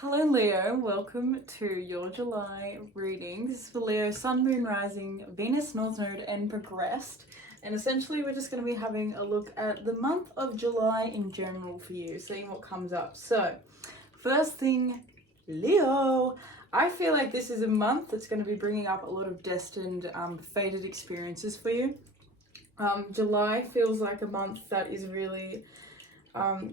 Hello Leo, welcome to your July reading. This is for Leo, Sun, Moon, Rising, Venus, North Node and Progressed. And essentially we're just going to be having a look at the month of July in general for you, seeing what comes up. So, first thing, Leo. I feel like this is a month that's going to be bringing up a lot of destined, fated experiences for you. July feels like a month that is really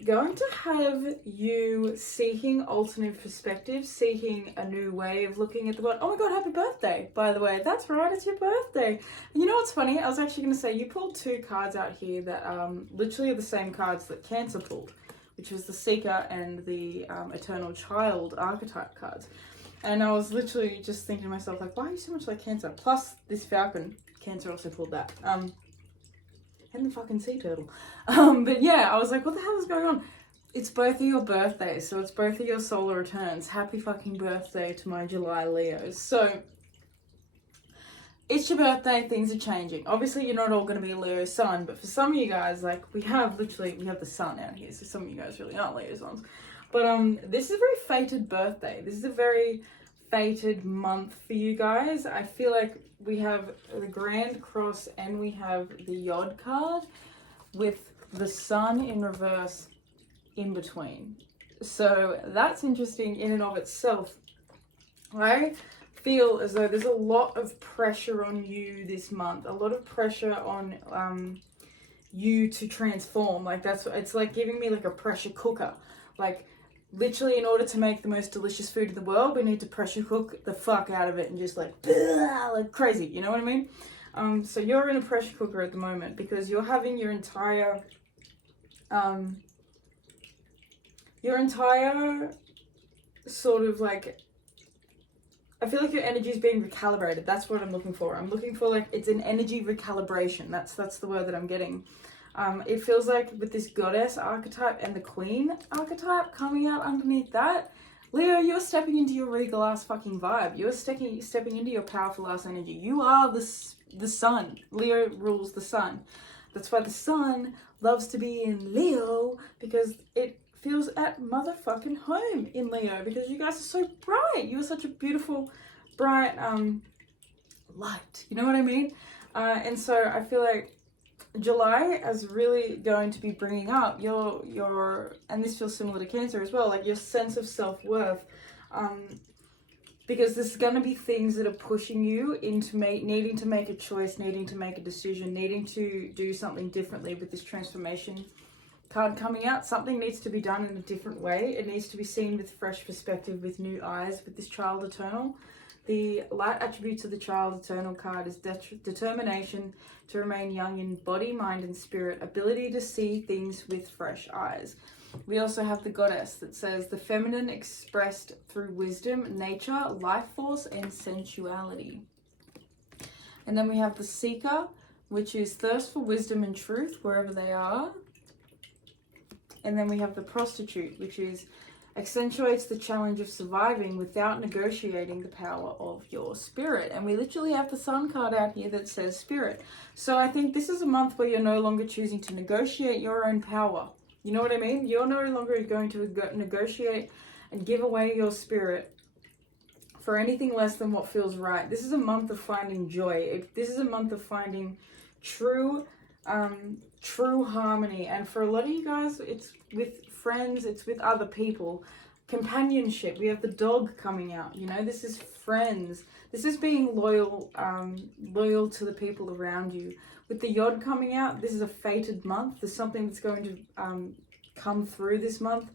going to have you seeking alternate perspectives, seeking a new way of looking at the world. Oh my god, happy birthday, by the way. That's right, it's your birthday. And you know what's funny? I was actually going to say, you pulled two cards out here that literally are the same cards that Cancer pulled, which was the Seeker and the Eternal Child archetype cards. And I was literally just thinking to myself, like, why are you so much like Cancer? Plus, this Falcon, Cancer also pulled that. And the fucking sea turtle. But yeah, I was like, what the hell is going on? It's both of your birthdays, so it's both of your solar returns. Happy fucking birthday to my July Leos. So, it's your birthday, things are changing. Obviously, you're not all going to be a Leo sun, but for some of you guys, like, we have the sun out here, so some of you guys really aren't Leo suns. But this is a very fated birthday. This is a very fated month for you guys. I feel like we have the Grand Cross and we have the Yod card with the sun in reverse in between. So that's interesting in and of itself. I feel as though there's a lot of pressure on you this month, a lot of pressure on you to transform. Like it's like giving me like a pressure cooker. Like literally, in order to make the most delicious food in the world, we need to pressure cook the fuck out of it and just like crazy, you know what I mean? So you're in a pressure cooker at the moment because you're having your entire sort of like, I feel like your energy is being recalibrated. That's what I'm looking for. I'm looking for like, it's an energy recalibration. That's the word that I'm getting. It feels like with this goddess archetype and the queen archetype coming out underneath that, Leo, you're stepping into your regal ass fucking vibe. You're stepping into your powerful ass energy. You are the sun. Leo rules the sun. That's why the sun loves to be in Leo, because it feels at motherfucking home in Leo, because you guys are so bright. You are such a beautiful, bright light. You know what I mean? And so I feel like July is really going to be bringing up your and this feels similar to Cancer as well, like your sense of self-worth, because there's going to be things that are pushing you into needing to make a choice, needing to make a decision, needing to do something differently with this transformation card coming out. Something needs to be done in a different way. It needs to be seen with fresh perspective, with new eyes, with this Child Eternal. The light attributes of the Child Eternal card is determination to remain young in body, mind, and spirit, ability to see things with fresh eyes. We also have the Goddess that says the feminine expressed through wisdom, nature, life force, and sensuality. And then we have the Seeker, which is thirst for wisdom and truth wherever they are. And then we have the Prostitute, which is accentuates the challenge of surviving without negotiating the power of your spirit. And we literally have the Sun card out here that says spirit. So I think this is a month where you're no longer choosing to negotiate your own power. You know what I mean? You're no longer going to negotiate and give away your spirit for anything less than what feels right. This is a month of finding joy. This is a month of finding true harmony. And for a lot of you guys, it's with friends, it's with other people. Companionship. We have the dog coming out. You know, this is friends. This is being loyal to the people around you. With the Yod coming out, this is a fated month. There's something that's going to come through this month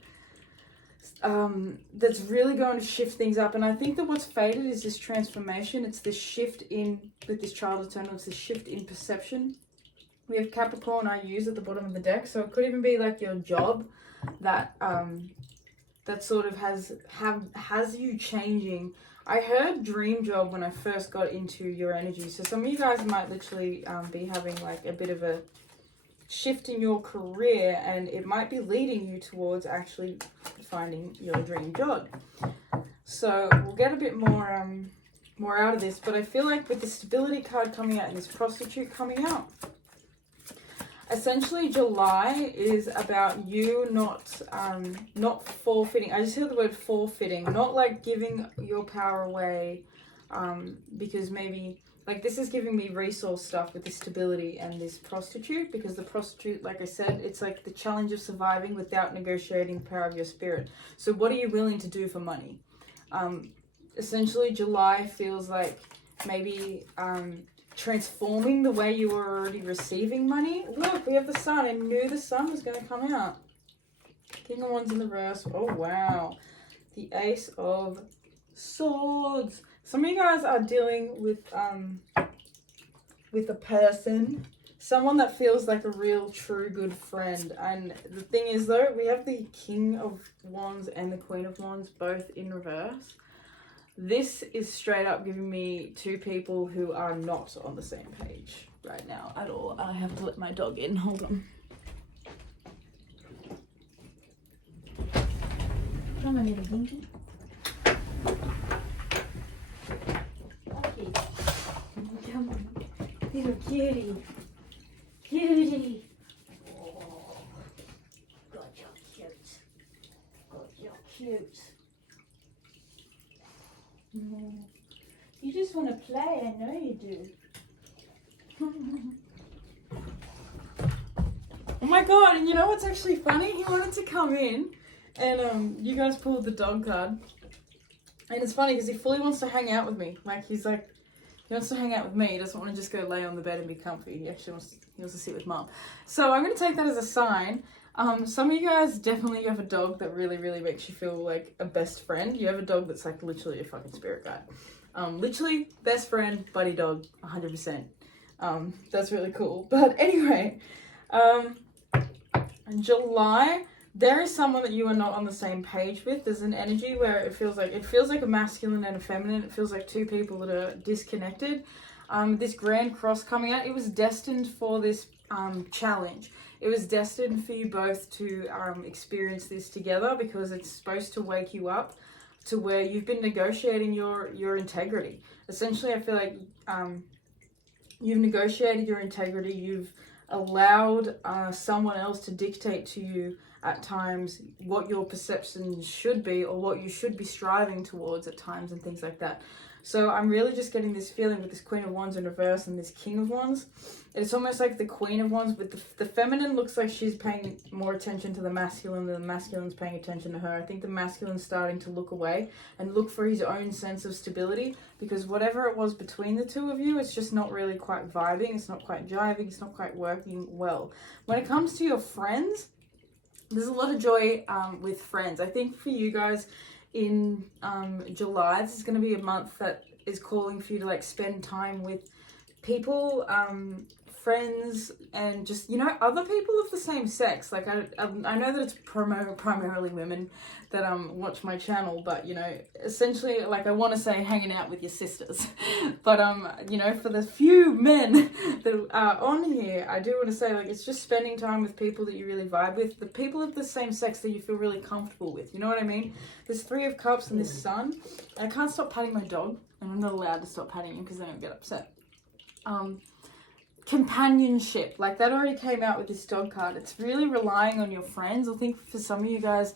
that's really going to shift things up. And I think that what's fated is this transformation. It's this shift with this Child Eternal, it's this shift in perception. We have Capricorn I use at the bottom of the deck, so it could even be like your job that that sort of has you changing. I heard dream job when I first got into your energy, so some of you guys might literally be having like a bit of a shift in your career, and it might be leading you towards actually finding your dream job. So we'll get a bit more out of this, but I feel like with the Stability card coming out and this Prostitute coming out, Essentially, July is about you not forfeiting. I just hear the word forfeiting, not like giving your power away, because maybe like this is giving me resource stuff with the stability and this prostitute, because the prostitute, like I said, it's like the challenge of surviving without negotiating the power of your spirit. So what are you willing to do for money? Essentially, July feels like maybe transforming the way you were already receiving money. Look, we have the sun. I knew the sun was going to come out. King of Wands in the reverse. Oh, wow. The Ace of Swords. Some of you guys are dealing with a person, someone that feels like a real, true, good friend. And the thing is, though, we have the King of Wands and the Queen of Wands both in reverse. This is straight up giving me two people who are not on the same page right now at all. I have to let my dog in. Hold on. Come on, little dinky. Okay. Come on. Little cutie. Cutie. Oh. God, you're cute. God, you're cute. No. You just want to play, I know you do. Oh my god, and you know what's actually funny? He wanted to come in and you guys pulled the dog card. And it's funny because he fully wants to hang out with me. Like he wants to hang out with me. He doesn't want to just go lay on the bed and be comfy. He actually wants to sit with mum. So I'm going to take that as a sign. Some of you guys definitely have a dog that really, really makes you feel like a best friend. You have a dog that's like literally a fucking spirit guide. Literally best friend, buddy dog, 100%. That's really cool. But anyway, in July, there is someone that you are not on the same page with. There's an energy where it feels like a masculine and a feminine. It feels like two people that are disconnected. This Grand Cross coming out, it was destined for this challenge. It was destined for you both to experience this together, because it's supposed to wake you up to where you've been negotiating your integrity. Essentially, I feel like you've negotiated your integrity. You've allowed someone else to dictate to you at times what your perceptions should be, or what you should be striving towards at times, and things like that. So I'm really just getting this feeling with this Queen of Wands in reverse and this King of Wands. It's almost like the Queen of Wands with the feminine looks like she's paying more attention to the masculine than the masculine's paying attention to her. I think the masculine's starting to look away and look for his own sense of stability, because whatever it was between the two of you, it's just not really quite vibing. It's not quite jiving. It's not quite working well. When it comes to your friends, there's a lot of joy with friends. I think for you guys, in July, this is going to be a month that is calling for you to like spend time with people, friends, and just, you know, other people of the same sex. Like I know that it's primarily women that watch my channel, but you know, essentially, like, I want to say hanging out with your sisters, but you know, for the few men that are on here, I do want to say, like, it's just spending time with people that you really vibe with, the people of the same sex that you feel really comfortable with. You know what I mean? There's Three of Cups and this Sun. I can't stop patting my dog, and I'm not allowed to stop patting him because then I'll get upset. Companionship, like that already came out with this dog card. It's really relying on your friends. I think for some of you guys,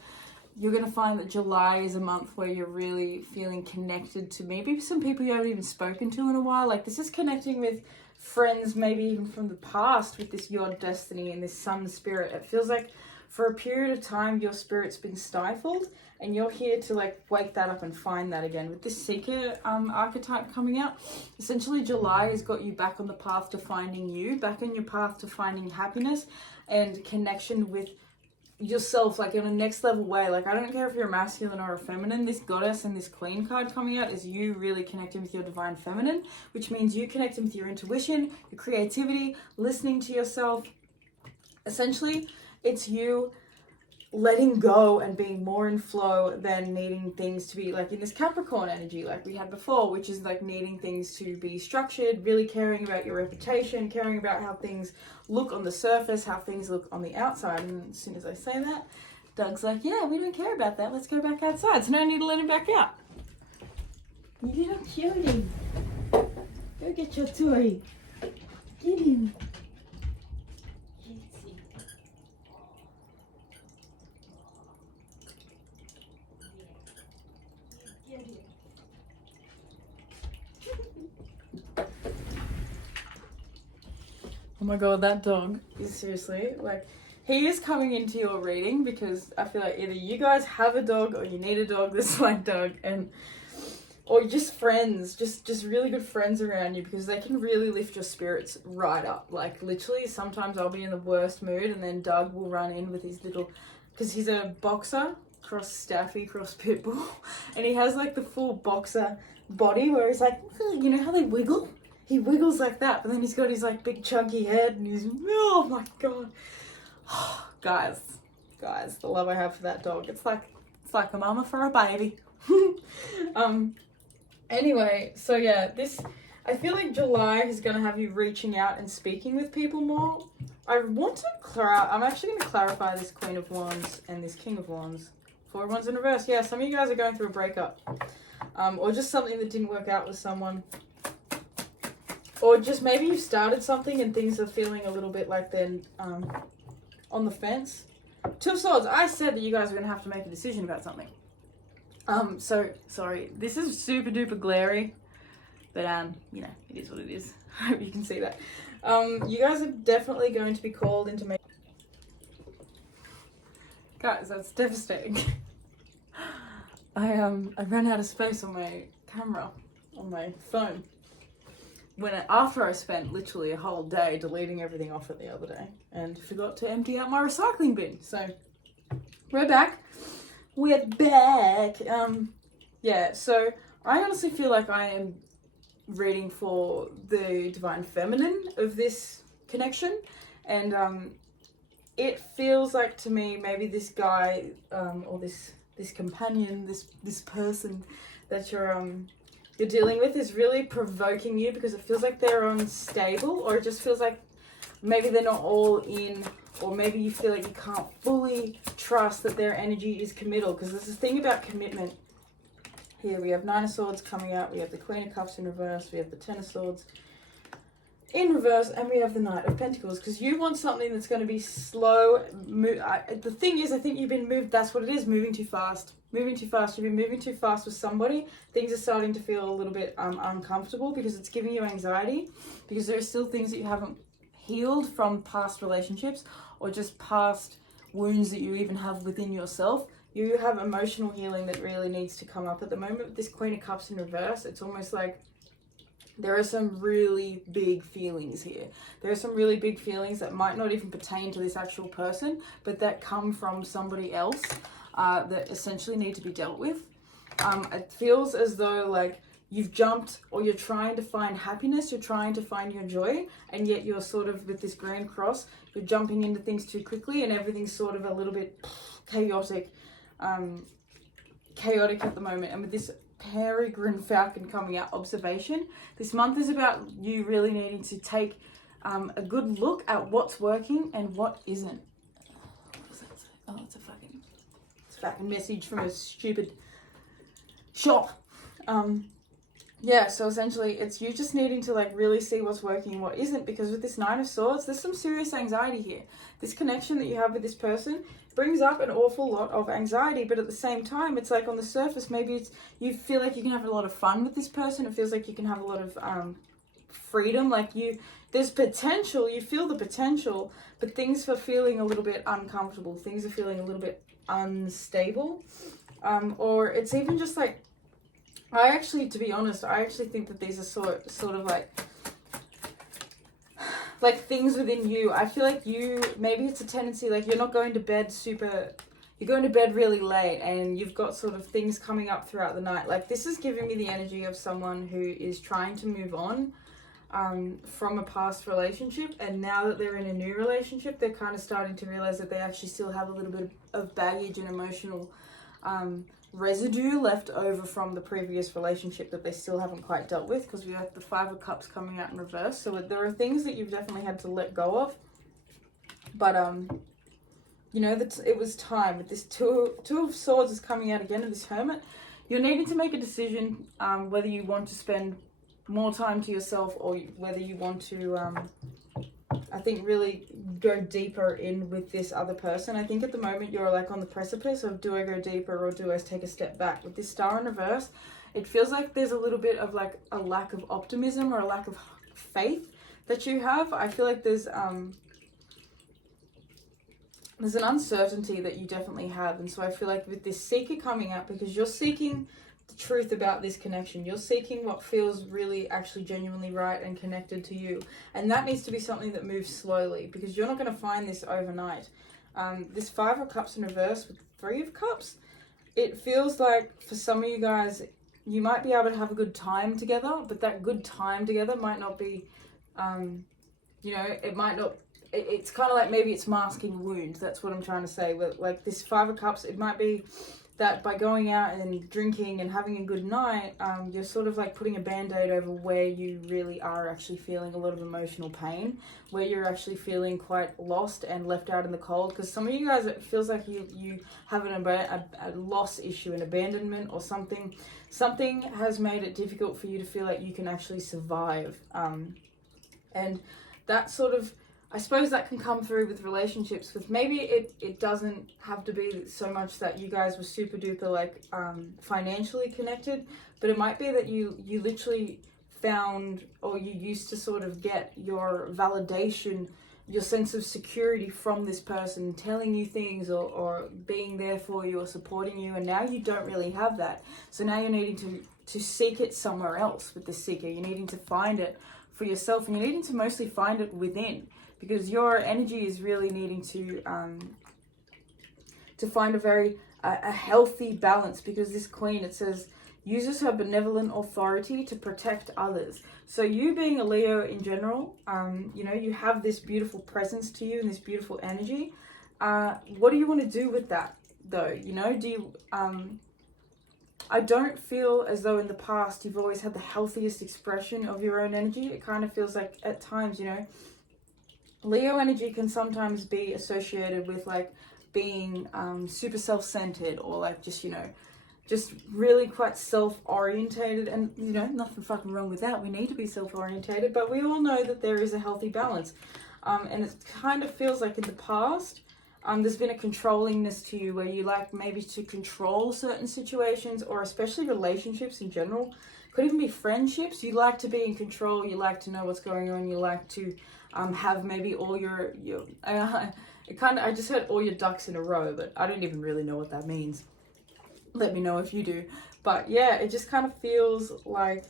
you're going to find that July is a month where you're really feeling connected to maybe some people you haven't even spoken to in a while. Like, this is connecting with friends, maybe even from the past, with this your destiny and this sun spirit. It feels like for a period of time your spirit's been stifled, and you're here to like wake that up and find that again. With this Seeker archetype coming out, essentially July has got you back on the path to finding you, back on your path to finding happiness and connection with yourself, like in a next level way. Like, I don't care if you're a masculine or a feminine, this Goddess and this Queen card coming out is you really connecting with your divine feminine, which means you connecting with your intuition, your creativity, listening to yourself. Essentially, it's you letting go and being more in flow than needing things to be like in this Capricorn energy like we had before, which is like needing things to be structured, really caring about your reputation, caring about how things look on the surface, how things look on the outside. And as soon as I say that, Doug's like, yeah, we don't care about that, let's go back outside. So now I need to let him back out. You little cutie, go get your toy, get him. Oh my god, that dog is seriously, like, he is coming into your reading because I feel like either you guys have a dog or you need a dog that's like dog, or just friends, just really good friends around you, because they can really lift your spirits right up. Like, literally, sometimes I'll be in the worst mood and then Doug will run in with his little, because he's a boxer, cross Staffy, cross Pitbull, and he has like the full boxer body where he's like, you know how they wiggle? He wiggles like that, but then he's got his like big chunky head and he's, oh my god. Guys, the love I have for that dog. It's like a mama for a baby. Anyway, so yeah, I feel like July is going to have you reaching out and speaking with people more. I'm actually going to clarify this Queen of Wands and this King of Wands. 4 of Wands in reverse. Yeah, some of you guys are going through a breakup. Or just something that didn't work out with someone. Or just maybe you've started something and things are feeling a little bit like they're on the fence. 2 of Swords. I said that you guys are going to have to make a decision about something. So, sorry. This is super duper glary. But, you know, it is what it is. I hope you can see that. You guys are definitely going to be called into making... Guys, that's devastating. I ran out of space on my camera, on my phone. After I spent literally a whole day deleting everything off it the other day and forgot to empty out my recycling bin. So we're back. Yeah, so I honestly feel like I am reading for the divine feminine of this connection, and it feels like to me maybe this guy or this companion, this person that you're dealing with is really provoking you because it feels like they're unstable, or it just feels like maybe they're not all in, or maybe you feel like you can't fully trust that their energy is committal, because there's this thing about commitment. Here we have 9 of Swords coming out, we have the Queen of Cups in reverse, we have the 10 of Swords in reverse, and we have the Knight of Pentacles, because you want something that's going to be slow. The thing is, I think you've been moved, that's what it is, moving too fast. Moving too fast. You've been moving too fast with somebody. Things are starting to feel a little bit uncomfortable because it's giving you anxiety, because there are still things that you haven't healed from past relationships, or just past wounds that you even have within yourself. You have emotional healing that really needs to come up at the moment. With this Queen of Cups in reverse, it's almost like there are some really big feelings here. There are some really big feelings that might not even pertain to this actual person, but that come from somebody else that essentially need to be dealt with. It feels as though like you've jumped, or you're trying to find happiness, you're trying to find your joy, and yet you're sort of with this Grand Cross, you're jumping into things too quickly and everything's sort of a little bit chaotic at the moment. And with this Peregrine Falcon coming out, observation, this month is about you really needing to take a good look at what's working and what isn't. What does that say? Oh, it's a fucking message from a stupid shop. Yeah, so essentially it's you just needing to like really see what's working and what isn't, because with this 9 of Swords, there's some serious anxiety here. This connection that you have with this person brings up an awful lot of anxiety, but at the same time, it's like on the surface, maybe it's you feel like you can have a lot of fun with this person. It feels like you can have a lot of freedom. Like there's potential, you feel the potential, but things are feeling a little bit uncomfortable. Things are feeling a little bit unstable, or it's even just like, to be honest, I actually think that these are sort of like things within you. I feel like maybe it's a tendency, like you're not going to bed you're going to bed really late and you've got sort of things coming up throughout the night. Like this is giving me the energy of someone who is trying to move on from a past relationship, and now that they're in a new relationship, they're kind of starting to realize that they actually still have a little bit of baggage and emotional residue left over from the previous relationship that they still haven't quite dealt with, because we have the 5 of Cups coming out in reverse. So there are things that you've definitely had to let go of, but you know that it was time. With this two of Swords is coming out again, of this Hermit, you're needing to make a decision whether you want to spend more time to yourself, or whether you want to I think really go deeper in with this other person. I think at the moment you're like on the precipice of, do I go deeper or do I take a step back? With this Star in reverse, it feels like there's a little bit of like a lack of optimism or a lack of faith that you have. I feel like there's an uncertainty that you definitely have. And so I feel like with this seeker coming out, because you're seeking the truth about this connection, you're seeking what feels really actually genuinely right and connected to you. And that needs to be something that moves slowly, because you're not going to find this overnight. This 5 of Cups in reverse with 3 of Cups, it feels like for some of you guys, you might be able to have a good time together, but that good time together might not be, it might not, it's kind of like maybe it's masking a wound. That's what I'm trying to say. With like this 5 of Cups, it might be that by going out and drinking and having a good night, you're sort of like putting a band-aid over where you really are actually feeling a lot of emotional pain, where you're actually feeling quite lost and left out in the cold. Because some of you guys, it feels like you have a loss issue, an abandonment or something. Something has made it difficult for you to feel like you can actually survive. And that sort of, I suppose that can come through with relationships. With maybe it doesn't have to be so much that you guys were super duper like financially connected, but it might be that you literally found, or you used to sort of get your validation, your sense of security from this person telling you things or being there for you or supporting you, and now you don't really have that. So now you're needing to seek it somewhere else with this seeker. You're needing to find it for yourself, and you're needing to mostly find it within, because your energy is really needing to find a very healthy balance. Because this Queen, it says, uses her benevolent authority to protect others. So you being a Leo in general, you have this beautiful presence to you and this beautiful energy. What do you want to do with that though? Do you, I don't feel as though in the past you've always had the healthiest expression of your own energy. It kind of feels like at times, Leo energy can sometimes be associated with like being super self-centered, or like just really quite self-orientated. And nothing fucking wrong with that. We need to be self-orientated, but we all know that there is a healthy balance. And it kind of feels like in the past there's been a controllingness to you, where you like maybe to control certain situations, or especially relationships in general. Could even be friendships. You like to be in control. You like to know what's going on. You like to have maybe all your I just heard all your ducks in a row, but I don't even really know what that means. Let me know if you do. But yeah, it just kind of feels like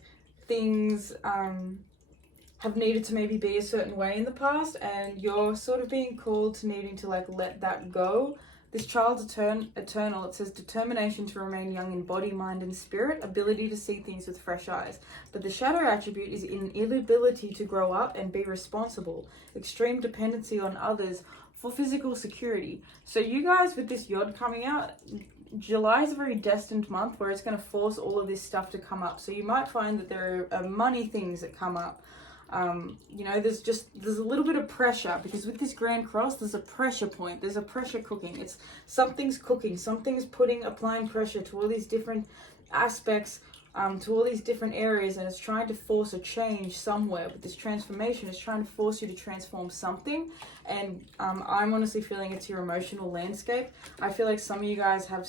things have needed to maybe be a certain way in the past, and you're sort of being called to needing to like let that go. This child's eternal, it says determination to remain young in body, mind and spirit, ability to see things with fresh eyes. But the shadow attribute is an inability to grow up and be responsible, extreme dependency on others for physical security. So you guys, with this Yod coming out, July is a very destined month where it's going to force all of this stuff to come up. So you might find that there are money things that come up. There's a little bit of pressure, because with this Grand Cross, there's a pressure point. There's a pressure cooking. It's something's cooking. Something's applying pressure to all these different aspects, to all these different areas, and it's trying to force a change somewhere. But this transformation is trying to force you to transform something. And I'm honestly feeling it's your emotional landscape. I feel like some of you guys have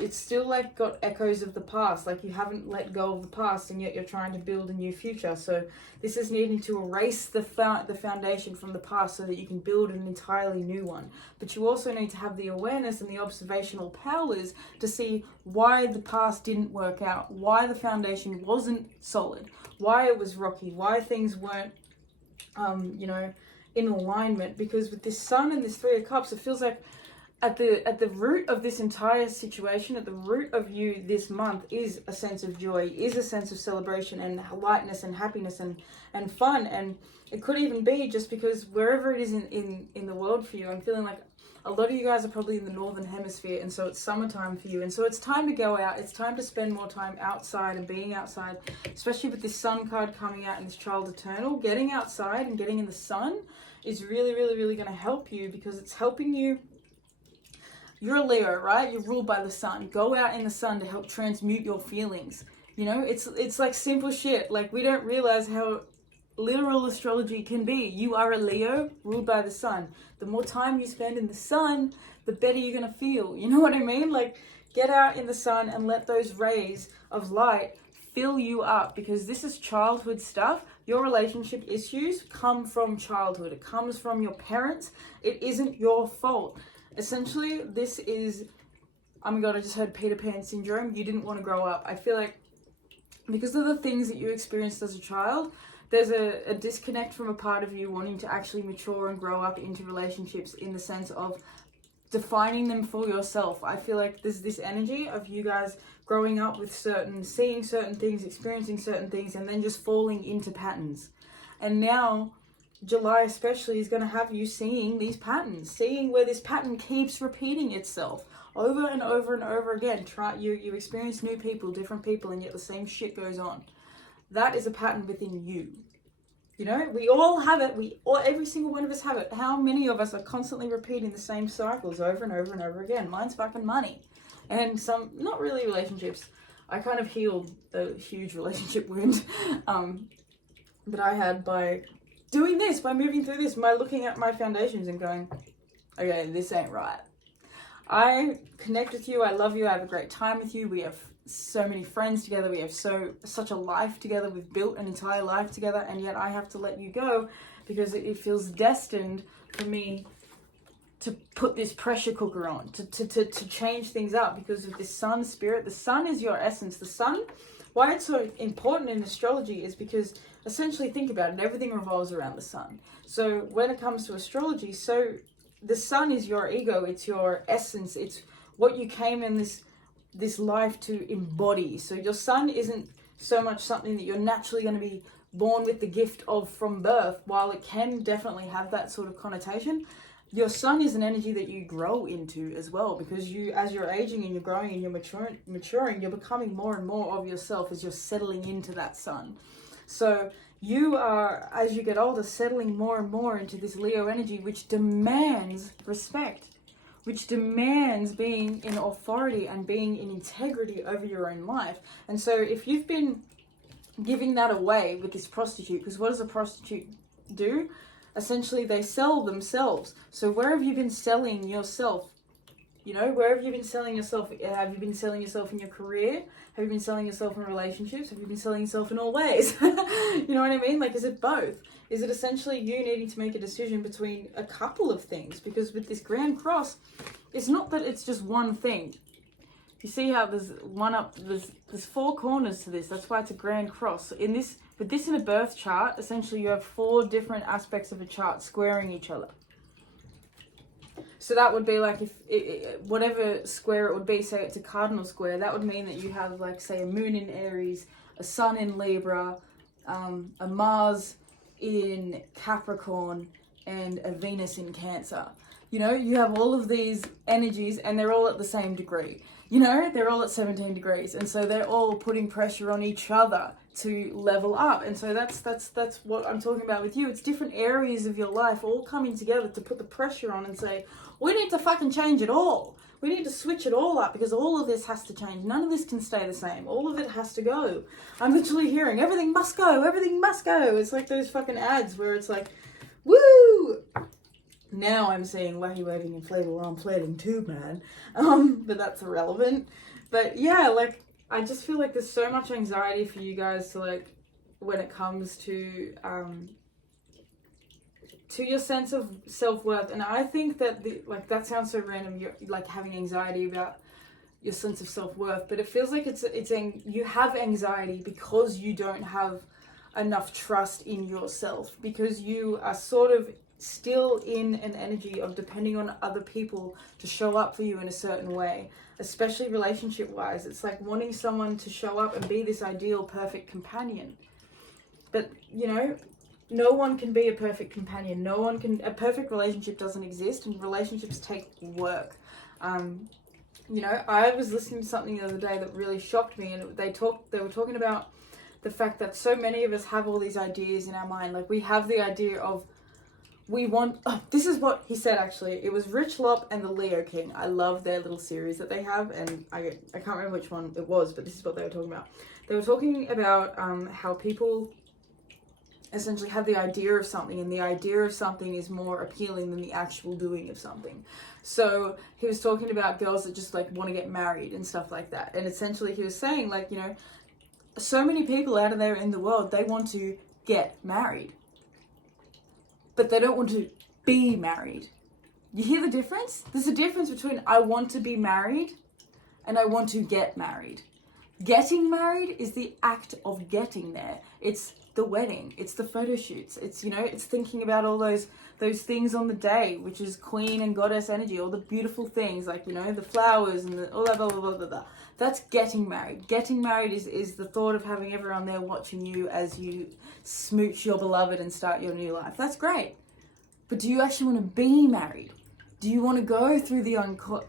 it's still like got echoes of the past, like you haven't let go of the past, and yet you're trying to build a new future. So this is needing to erase the foundation from the past so that you can build an entirely new one. But you also need to have the awareness and the observational powers to see why the past didn't work out, why the foundation wasn't solid, why it was rocky, why things weren't in alignment. Because with this Sun and this 3 of Cups, it feels like at the root of this entire situation, at the root of you this month, is a sense of joy, is a sense of celebration and lightness and happiness and fun. And it could even be just because wherever it is in the world for you, I'm feeling like a lot of you guys are probably in the northern hemisphere, and so it's summertime for you, and so it's time to go out. It's time to spend more time outside and being outside, especially with this Sun card coming out and this Child Eternal. Getting outside and getting in the sun is really, really, really going to help you, because it's helping you. You're a Leo, right? You're ruled by the sun. Go out in the sun to help transmute your feelings. It's like simple shit. Like, we don't realize how literal astrology can be. You are a Leo ruled by the sun. The more time you spend in the sun, the better you're going to feel. You know what I mean? Like, get out in the sun and let those rays of light fill you up, because this is childhood stuff. Your relationship issues come from childhood. It comes from your parents. It isn't your fault. Essentially, this is, oh my God, I just heard Peter Pan syndrome. You didn't want to grow up. I feel like because of the things that you experienced as a child, there's a disconnect from a part of you wanting to actually mature and grow up into relationships in the sense of defining them for yourself. I feel like there's this energy of you guys growing up with seeing certain things, experiencing certain things, and then just falling into patterns. And now, July especially is going to have you seeing these patterns, seeing where this pattern keeps repeating itself over and over and over again. You experience new people, different people, and yet the same shit goes on. That is a pattern within you. You know, we all have it. Every single one of us have it. How many of us are constantly repeating the same cycles over and over and over again? Mine's fucking money. And some, not really relationships. I kind of healed a huge relationship wound that I had by doing this, by moving through this, by looking at my foundations and going, okay, this ain't right. I connect with you. I love you. I have a great time with you. We have so many friends together. We have such a life together. We've built an entire life together, and yet I have to let you go because it feels destined for me to put this pressure cooker on, to change things up because of this sun spirit. The sun is your essence. The sun, why it's so important in astrology is because essentially, think about it, everything revolves around the sun. So when it comes to astrology, so the sun is your ego, it's your essence, it's what you came in this life to embody. So your sun isn't so much something that you're naturally going to be born with the gift of from birth, while it can definitely have that sort of connotation. Your sun is an energy that you grow into as well, because you, as you're aging and you're growing and you're maturing, you're becoming more and more of yourself as you're settling into that sun. So you are, as you get older, settling more and more into this Leo energy, which demands respect, which demands being in authority and being in integrity over your own life. And so if you've been giving that away with this prostitute, because what does a prostitute do? Essentially, they sell themselves. So where have you been selling yourself? You know, where have you been selling yourself? Have you been selling yourself in your career? Have you been selling yourself in relationships? Have you been selling yourself in all ways? You know what I mean? Like, is it both? Is it essentially you needing to make a decision between a couple of things? Because with this Grand Cross, it's not that it's just one thing. You see how there's there's four corners to this. That's why it's a Grand Cross. With this in a birth chart, essentially you have four different aspects of a chart squaring each other. So that would be like whatever square it would be, say it's a cardinal square, that would mean that you have, like, say, a moon in Aries, a sun in Libra, a Mars in Capricorn, and a Venus in Cancer. You know, you have all of these energies and they're all at the same degree. You know, they're all at 17 degrees. And so they're all putting pressure on each other to level up. And so that's what I'm talking about with you. It's different areas of your life all coming together to put the pressure on and say, we need to fucking change it all. We need to switch it all up because all of this has to change. None of this can stay the same. All of it has to go. I'm literally hearing everything must go. Everything must go. It's like those fucking ads where it's like, woo! Now I'm seeing wacky waving inflatable arm flirting too, man. But that's irrelevant. But yeah, like, I just feel like there's so much anxiety for you guys to, like, when it comes to your sense of self-worth. And I think that that sounds so random, you're like having anxiety about your sense of self-worth, but it feels like you have anxiety because you don't have enough trust in yourself, because you are sort of still in an energy of depending on other people to show up for you in a certain way, especially relationship wise. It's like wanting someone to show up and be this ideal perfect companion, but you know, no one can be a perfect companion. A perfect relationship doesn't exist, and relationships take work. You know, I was listening to something the other day that really shocked me, and they were talking about the fact that so many of us have all these ideas in our mind. Like, we have the idea of this is what he said, actually. It was Rich Lop and the Leo King. I love their little series that they have, and I can't remember which one it was, but this is what they were talking about. They were talking about how people essentially have the idea of something, and the idea of something is more appealing than the actual doing of something. So he was talking about girls that just, like, want to get married and stuff like that. And essentially he was saying, like, you know, so many people out there in the world, they want to get married, but they don't want to be married. You hear the difference? There's a difference between I want to be married and I want to get married. Getting married is the act of getting there. It's the wedding, it's the photo shoots, it's, you know, it's thinking about all those things on the day, which is queen and goddess energy, all the beautiful things, like, you know, the flowers and all that, blah, blah, blah, blah, blah. That's getting married. Getting married is the thought of having everyone there watching you as you smooch your beloved and start your new life. That's great. But do you actually want to be married? Do you want to go through the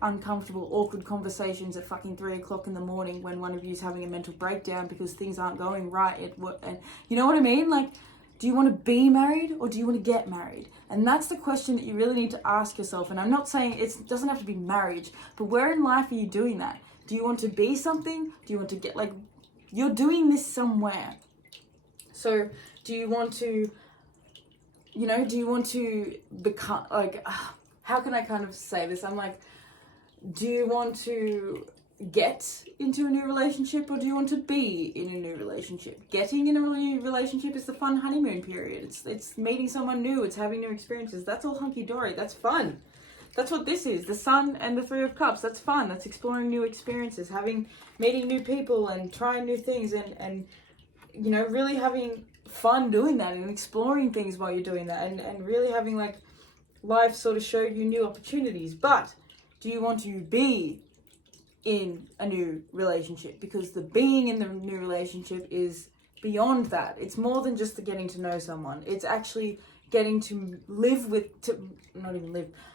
uncomfortable, awkward conversations at fucking 3 o'clock in the morning when one of you is having a mental breakdown because things aren't going right at work? And you know what I mean? Like, do you want to be married or do you want to get married? And that's the question that you really need to ask yourself. And I'm not saying it doesn't have to be marriage, but where in life are you doing that? Do you want to be something? Do you want to get, like, you're doing this somewhere. So do you want to, you know, do you want to become, like, how can I kind of say this? I'm like, do you want to get into a new relationship or do you want to be in a new relationship? Getting in a new relationship is the fun honeymoon period. It's meeting someone new. It's having new experiences. That's all hunky-dory. That's fun. That's what this is. The Sun and the Three of Cups. That's fun. That's exploring new experiences, meeting new people and trying new things and you know, really having fun doing that and exploring things while you're doing that and really having, like, life sort of show you new opportunities. But do you want to be in a new relationship? Because the being in the new relationship is beyond that. It's more than just the getting to know someone. It's actually getting to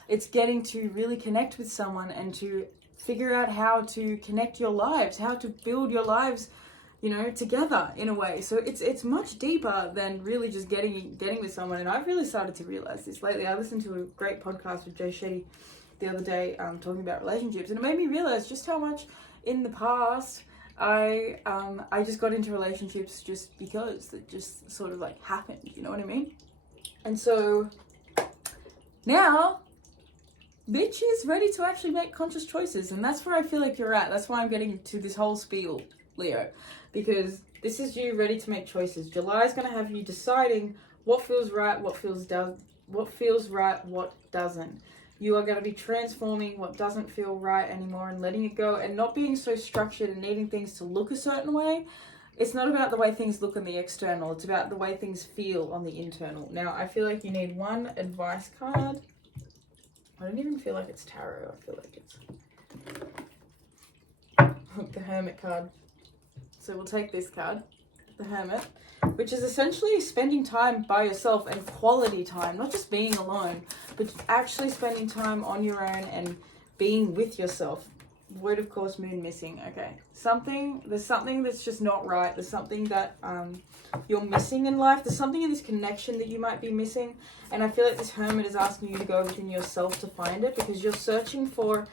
it's getting to really connect with someone and to figure out how to connect your lives, how to build your lives, you know, together in a way. So it's much deeper than really just getting with someone. And I've really started to realize this lately. I listened to a great podcast with Jay Shetty the other day, talking about relationships, and it made me realize just how much in the past I just got into relationships just because it just sort of, like, happened, you know what I mean? And so now bitch is ready to actually make conscious choices, and that's where I feel like you're at. That's why I'm getting to this whole spiel, Leo, because this is you ready to make choices. July is going to have you deciding what feels right, what feels right, what doesn't. You are going to be transforming what doesn't feel right anymore and letting it go and not being so structured and needing things to look a certain way. It's not about the way things look on the external. It's about the way things feel on the internal. Now, I feel like you need one advice card. I don't even feel like it's tarot. I feel like it's the Hermit card. So we'll take this card, the Hermit, which is essentially spending time by yourself and quality time, not just being alone, but actually spending time on your own and being with yourself. Word, of course, moon missing. Okay. There's something that's just not right. There's something that you're missing in life. There's something in this connection that you might be missing. And I feel like this Hermit is asking you to go within yourself to find it, because you're searching for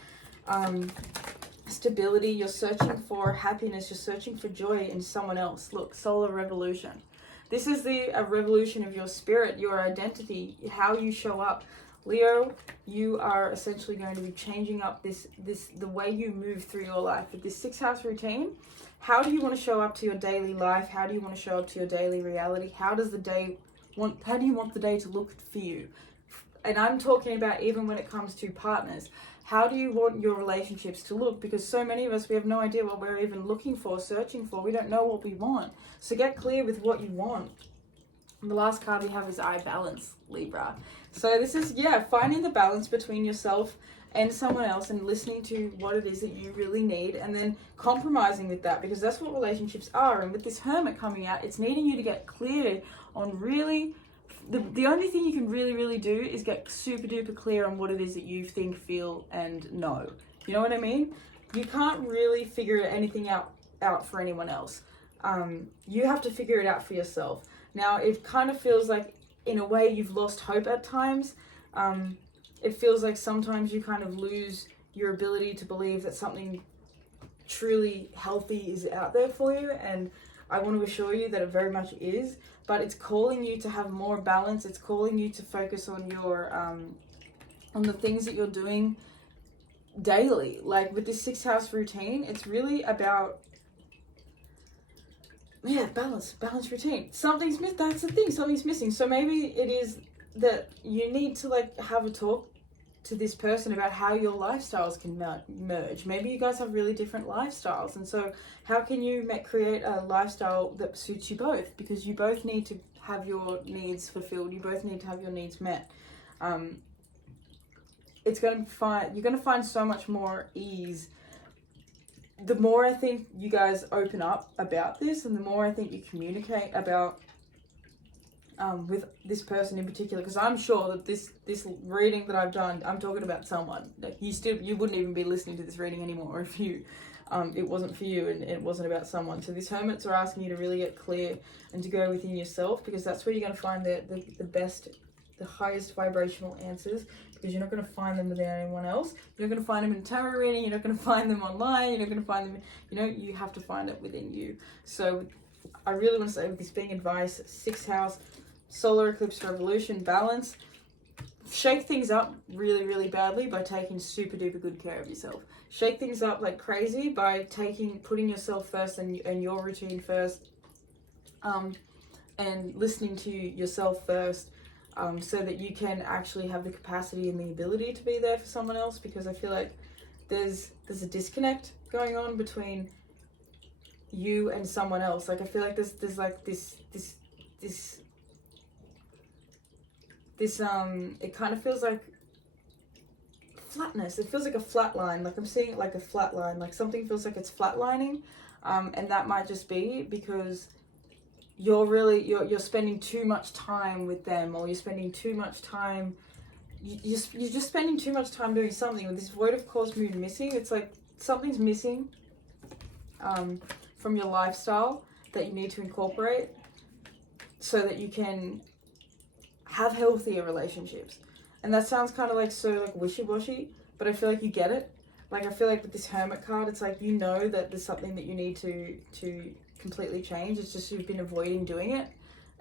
stability, you're searching for happiness, you're searching for joy in someone else. Look, solar revolution. This is a revolution of your spirit, your identity, how you show up. Leo, you are essentially going to be changing up the way you move through your life with this 6-house routine. How do you want to show up to your daily life? How do you want to show up to your daily reality? How do you want the day to look for you? And I'm talking about even when it comes to partners. How do you want your relationships to look? Because so many of us, we have no idea what we're even looking for, searching for. We don't know what we want. So get clear with what you want. And the last card we have is I balance, Libra. So this is, finding the balance between yourself and someone else and listening to what it is that you really need and then compromising with that, because that's what relationships are. And with this Hermit coming out, it's needing you to get clear on really... The only thing you can really do is get super duper clear on what it is that you think, feel, and know. You know what I mean? You can't really figure anything out for anyone else. You have to figure it out for yourself. Now, it kind of feels like, in a way, you've lost hope at times. It feels like sometimes you kind of lose your ability to believe that something truly healthy is out there for you, and I want to assure you that it very much is, but it's calling you to have more balance. It's calling you to focus on your on the things that you're doing daily. Like with this 6-house routine, it's really about yeah, balance routine. Something's missing. That's the thing. Something's missing. So maybe it is that you need to like have a talk to this person about how your lifestyles can merge. Maybe you guys have really different lifestyles, and so how can you create a lifestyle that suits you both? Because you both need to have your needs fulfilled. You both need to have your needs met. You're going to find so much more ease the more I think you guys open up about this, and the more I think you communicate about with this person in particular, because I'm sure that this reading that I've done, I'm talking about someone. Like you wouldn't even be listening to this reading anymore if you it wasn't for you and it wasn't about someone. So these hermits are asking you to really get clear and to go within yourself, because that's where you're going to find the best, the highest vibrational answers, because you're not going to find them within anyone else. You're not going to find them in tarot reading. You're not going to find them online. You're not going to find them, you have to find it within you. So I really want to say, with this being advice, 6th house, solar eclipse revolution, balance, shake things up really, really badly by taking super duper good care of yourself. Shake things up like crazy by putting yourself first and your routine first, and listening to yourself first, so that you can actually have the capacity and the ability to be there for someone else. Because I feel like there's a disconnect going on between you and someone else. Like I feel like there's like this it kind of feels like flatness. It feels like a flat line. Like I'm seeing it like a flat line. Like something feels like it's flatlining, and that might just be because you're spending too much time with them, or you're spending too much time. You're just spending too much time doing something. With this void of course moon missing, it's like something's missing from your lifestyle that you need to incorporate so that you can have healthier relationships. And that sounds kind of like wishy-washy, but I feel like you get it. Like I feel like with this hermit card, it's like that there's something that you need to completely change. It's just you've been avoiding doing it.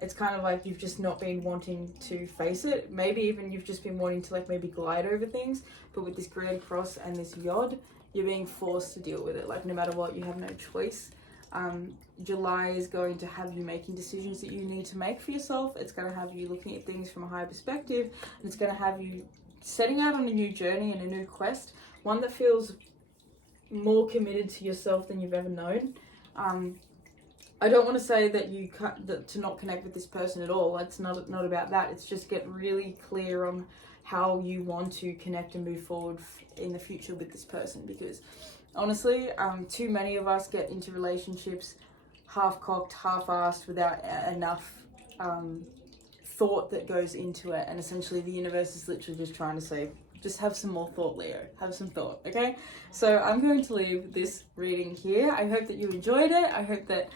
It's kind of like you've just not been wanting to face it. Maybe even you've just been wanting to maybe glide over things. But with this Grand Cross and this Yod, you're being forced to deal with it. Like no matter what, you have no choice. July is going to have you making decisions that you need to make for yourself. It's going to have you looking at things from a higher perspective, and it's going to have you setting out on a new journey and a new quest, one that feels more committed to yourself than you've ever known. I don't want to say that to not connect with this person at all. It's not about that. It's just get really clear on how you want to connect and move forward in the future with this person, because honestly, too many of us get into relationships half-cocked, half-assed, without enough thought that goes into it. And essentially the universe is literally just trying to say, just have some more thought, Leo. Have some thought, okay? So I'm going to leave this reading here. I hope that you enjoyed it. I hope that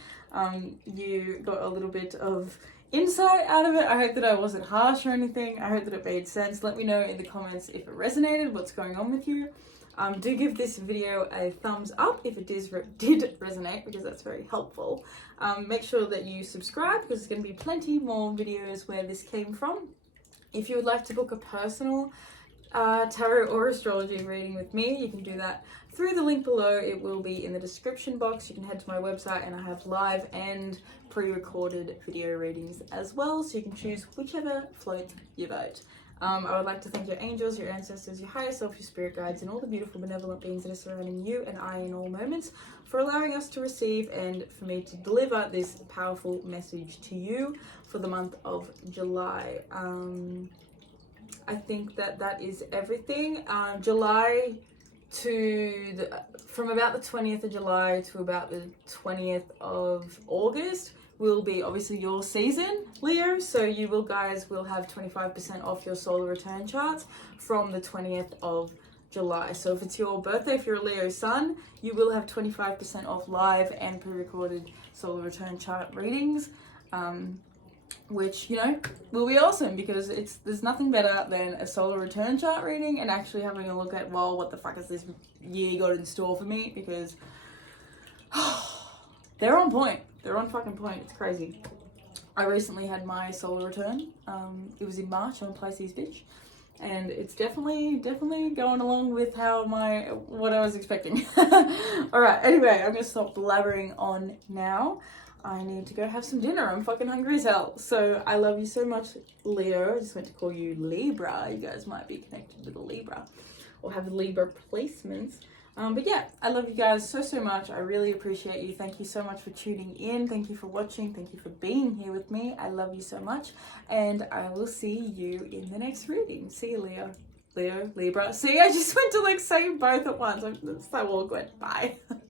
you got a little bit of insight out of it. I hope that I wasn't harsh or anything. I hope that it made sense. Let me know in the comments if it resonated, what's going on with you. Do give this video a thumbs up if it did resonate, because that's very helpful. Make sure that you subscribe, because there's going to be plenty more videos where this came from. If you would like to book a personal tarot or astrology reading with me, you can do that through the link below. It will be in the description box. You can head to my website, and I have live and pre-recorded video readings as well, so you can choose whichever floats your boat. I would like to thank your angels, your ancestors, your higher self, your spirit guides, and all the beautiful benevolent beings that are surrounding you and I in all moments, for allowing us to receive and for me to deliver this powerful message to you for the month of July. I think that is everything. July from about the 20th of July to about the 20th of August will be obviously your season, Leo. So you guys will have 25% off your solar return charts from the 20th of July. So if it's your birthday, if you're a Leo sun, you will have 25% off live and pre-recorded solar return chart readings, which, will be awesome, because there's nothing better than a solar return chart reading and actually having a look at, well, what the fuck has this year got in store for me, because they're on point. They're on fucking point. It's crazy. I recently had my solar return. It was in March. I'm a Pisces bitch. And it's definitely going along with what I was expecting. Alright, anyway, I'm going to stop blabbering on now. I need to go have some dinner. I'm fucking hungry as hell. So I love you so much, Leo. I just went to call you Libra. You guys might be connected with a Libra or have Libra placements. But yeah, I love you guys so, so much. I really appreciate you. Thank you so much for tuning in. Thank you for watching. Thank you for being here with me. I love you so much. And I will see you in the next reading. See you, Leo. Leo, Libra. See, I just went to like say both at once. It's so awkward. Bye.